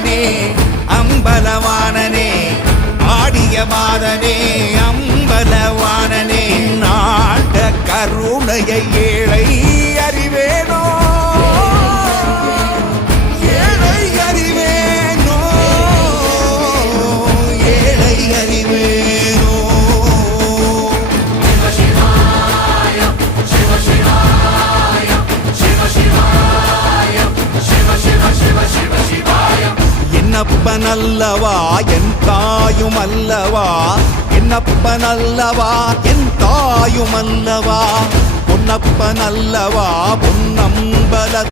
மாதனே அம்பலவானனே ஆடிய மாதனே அம்பலவானனே நாட கருணையை ஏழை அறிவேனோ ஏழை அறிவேனோ ஏழை அறிவேனோ என்னப்பனல்லவா என் தாயும் அல்லவா என்னப்பனல்லவா என் தாயும் அல்லவா பொன்னப்பனல்லவா பொன்னம்பல